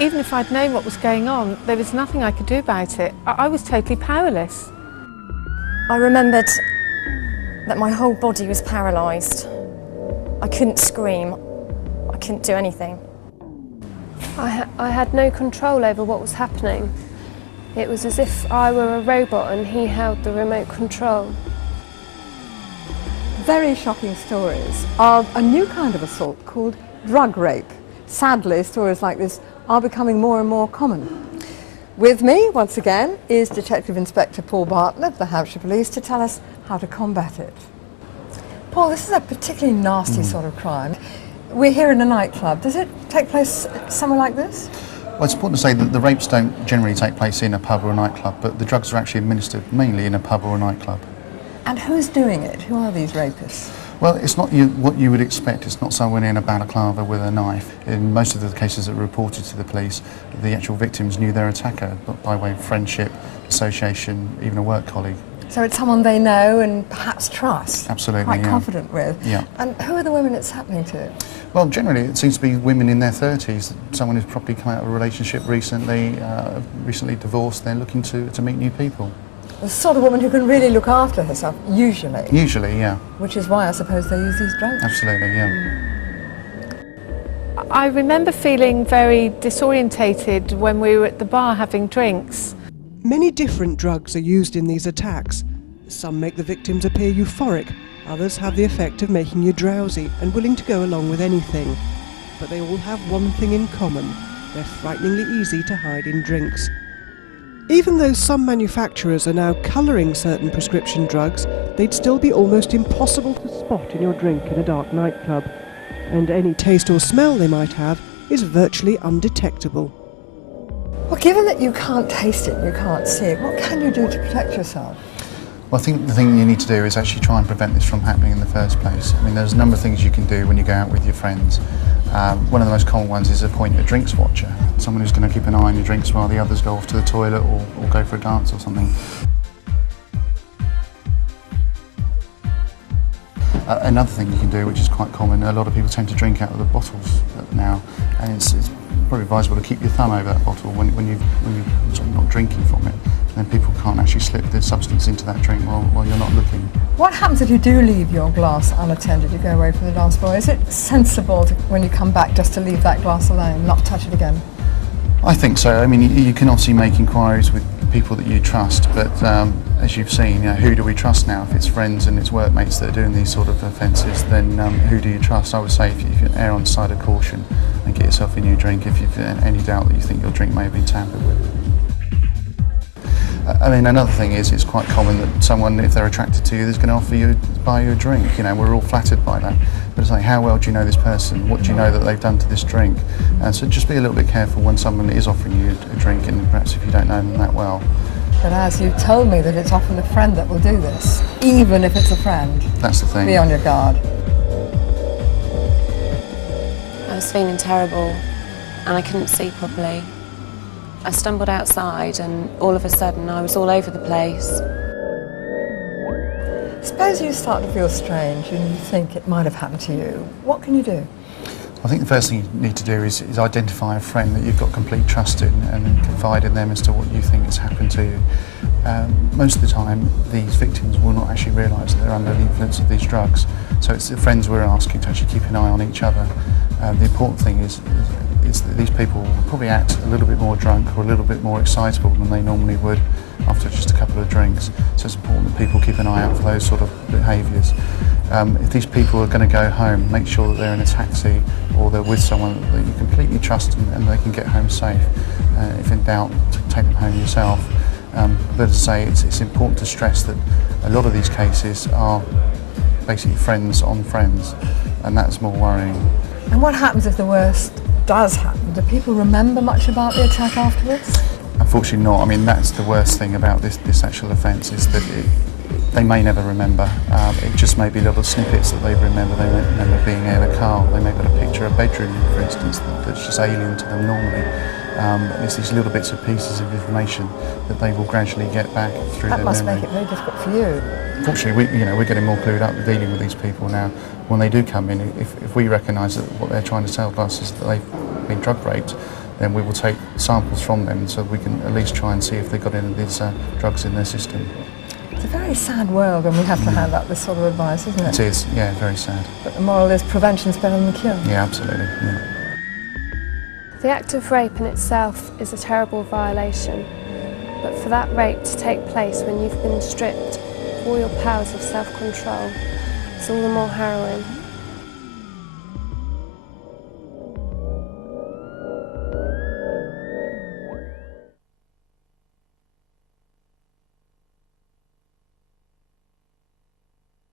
Even if I'd known what was going on, there was nothing I could do about it. I was totally powerless. I remembered that my whole body was paralysed. I couldn't scream. I couldn't do anything. I had no control over what was happening. It was as if I were a robot and he held the remote control. Very shocking stories of a new kind of assault called drug rape. Sadly, stories like this are becoming more and more common. With me, once again, is Detective Inspector Paul Barton of the Hampshire Police to tell us how to combat it. Paul, this is a particularly nasty sort of crime. We're here in a nightclub. Does it take place somewhere like this? Well, it's important to say that the rapes don't generally take place in a pub or a nightclub, but the drugs are actually administered mainly in a pub or a nightclub. And who's doing it? Who are these rapists? Well, it's not what you would expect. It's not someone in a balaclava with a knife. In most of the cases that were reported to the police, the actual victims knew their attacker by way of friendship, association, even a work colleague. So it's someone they know and perhaps trust. Absolutely, quite yeah. confident with. Yeah. And who are the women it's happening to? Well, generally it seems to be women in their 30s, someone who's probably come out of a relationship recently, recently divorced, they're looking to meet new people. The sort of woman who can really look after herself, usually. Usually, yeah. Which is why I suppose they use these drugs. Absolutely, yeah. I remember feeling very disorientated when we were at the bar having drinks. Many different drugs are used in these attacks. Some make the victims appear euphoric, others have the effect of making you drowsy and willing to go along with anything. But they all have one thing in common: they're frighteningly easy to hide in drinks. Even though some manufacturers are now colouring certain prescription drugs, they'd still be almost impossible to spot in your drink in a dark nightclub, and any taste or smell they might have is virtually undetectable. Well, given that you can't taste it, you can't see it, what can you do to protect yourself? Well, I think the thing you need to do is actually try and prevent this from happening in the first place. I mean, there's a number of things you can do when you go out with your friends. One of the most common ones is appoint a drinks watcher, someone who's going to keep an eye on your drinks while the others go off to the toilet or go for a dance or something. Another thing you can do, which is quite common, a lot of people tend to drink out of the bottles now, and it's probably advisable to keep your thumb over that bottle when you're sort of not drinking from it. Then people can't actually slip the substance into that drink while you're not looking. What happens if you do leave your glass unattended? You go away from the dance floor. Is it sensible when you come back just to leave that glass alone, not touch it again? I think so. I mean, you can obviously make inquiries with people that you trust, but as you've seen, who do we trust now? If it's friends and it's workmates that are doing these sort of offences, then who do you trust? I would say if you err on the side of caution and get yourself a new drink if you've any doubt that you think your drink may have been tampered with. I mean, another thing is it's quite common that someone, if they're attracted to you, is going to offer you, buy you a drink. We're all flattered by that. But it's like, how well do you know this person? What do you know that they've done to this drink? And so just be a little bit careful when someone is offering you a drink, and perhaps if you don't know them that well. But as you told me that it's often a friend that will do this, even if it's a friend. That's the thing. Be on your guard. I was feeling terrible and I couldn't see properly. I stumbled outside and all of a sudden I was all over the place. Suppose you start to feel strange and you think it might have happened to you. What can you do? I think the first thing you need to do is identify a friend that you've got complete trust in and then confide in them as to what you think has happened to you. Most of the time, these victims will not actually realise that they're under the influence of these drugs. So it's the friends we're asking to actually keep an eye on each other. The important thing is that these people will probably act a little bit more drunk or a little bit more excitable than they normally would after just a couple of drinks. So it's important that people keep an eye out for those sort of behaviours. If these people are going to go home, make sure that they're in a taxi or they're with someone that you completely trust and they can get home safe. If in doubt, take them home yourself. But as I say, it's important to stress that a lot of these cases are basically friends on friends, and that's more worrying. And what happens if the worst does happen? Do people remember much about the attack afterwards? Unfortunately not. I mean, that's the worst thing about this actual offence, is that they may never remember. It just may be little snippets that they remember. They may remember being in a car. They may have got a picture of a bedroom, for instance, that's just alien to them normally. It's these little bits of pieces of information that they will gradually get back through their memory. That must make it very difficult for you. Fortunately, we're getting more clued up with dealing with these people now. When they do come in, if we recognise that what they're trying to tell us is that they've been drug raped, then we will take samples from them so we can at least try and see if they've got any of these drugs in their system. It's a very sad world when we have to hand out this sort of advice, isn't it? It is, yeah, very sad. But the moral is prevention's better than the cure. Yeah, absolutely. Yeah. The act of rape in itself is a terrible violation, but for that rape to take place when you've been stripped of all your powers of self-control, it's all the more harrowing.